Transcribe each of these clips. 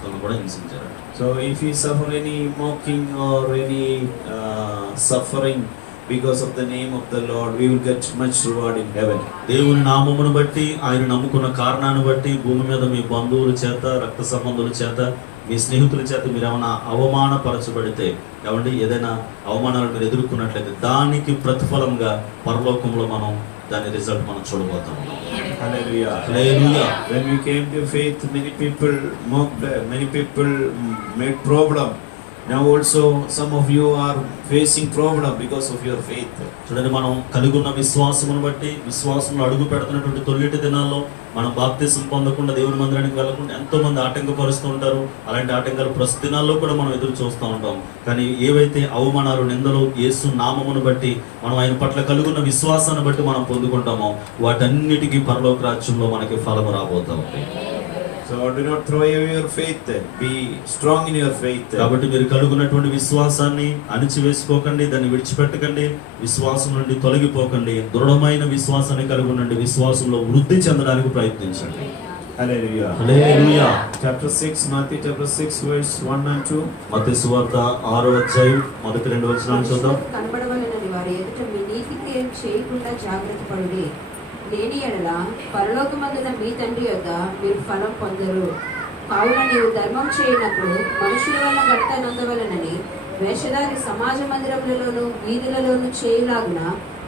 అపోస్తలులను కూడా హింసించారు. So if we suffer any mocking or any suffering because of the name of the Lord, we will get much reward in heaven. దేవుని నామమును బట్టి, ఆయన నమ్ముకున్న కారణాన్ని బట్టి భూమి మీద మీ బంధువుల చేత, రక్త సంబంధుల చేత, మీ స్నేహితుల చేత మీరు ఏమైనా అవమానపరచబడితే, ఏమండి ఏదైనా అవమానాలు మీరు ఎదుర్కొన్నట్లయితే దానికి ప్రతిఫలంగా పరలోకంలో మనం దాని రిజల్ట్ మనం చూడబోతాం. Hallelujah. Hallelujah. When we came to faith, many people mocked, many people made problem. Now also some of you are facing problem because of your faith. చూడండి, మనం కలిగి ఉన్న విశ్వాసమును బట్టి, విశ్వాసంలో అడుగు పెడుతున్నటువంటి తొలిటి దినాల్లో మనం బాప్తిసం పొందకుండా దేవుని మందిరానికి వెళ్ళకుండా ఎంతో మంది ఆటంకపరుస్తూ ఉంటారు. అలాంటి ఆటంకాలు ప్రస్తుత దినాల్లో కూడా మనం ఎదురు చూస్తూ ఉంటాం. కానీ ఏవైతే అవమానాలు, నిందలు యేసు నామమును బట్టి, మనం ఆయన పట్ల కలిగి ఉన్న విశ్వాసాన్ని బట్టి మనం పొందుకుంటామో వాటన్నిటికీ పరలోక రాజ్యంలో మనకి ఫలము రాబోతా ఉంది. So do not throw away your faith. Be strong in your faith. కాబట్టి మీరు కలుగున్నటువంటి విశ్వాసాన్ని అణిచివేసుకోకండి, దాన్ని విడిచిపెట్టకండి, విశ్వాసం నుండి తొలగిపోకండి. దృఢమైన విశ్వాసాన్ని కలిగి ఉండండి, విశ్వాసంలో వృద్ధి చెందడానికి ప్రయత్నించండి. Hallelujah. Hallelujah. Chapter 6, Matthew chapter 6 verse 1 and 2. మత్తయి సువార్త 6వ అధ్యాయం మొదటి 2 వచనాలు చూద్దాం. కనబడవలెనని వారి ఎదుట మీ నీతి క్రియలు చేయకుండా జాగ్రత్త పడుడి. లేని ఎడల పరలోకమందున మీ తండ్రి యొద్ద మీరు ఫలం పొందరు. కావున నీవు ధర్మం చేయనప్పుడు మనుషుల వల్ల ఘనత నొందవలెనని వేషధారి సమాజ మందిరములలోను వీధులలోను చేయులాగున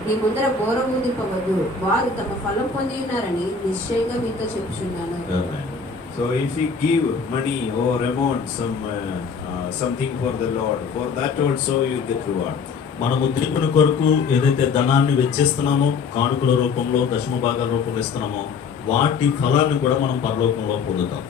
నీ ముందర బోర ఊదింపవద్దు. వారు తమ ఫలం పొంది ఉన్నారని నిశ్చయంగా మీతో చెప్పుచున్నాను. So if you give money or amount something for the Lord, for that also you will get reward. మనము దేవుని కొరకు ఏదైతే ధనాన్ని వెచ్చిస్తున్నామో, కానుకల రూపంలో, దశమ భాగాల రూపంలో ఇస్తున్నామో, వాటి ఫలాన్ని కూడా మనం పరలోకంలో పొందుతాం.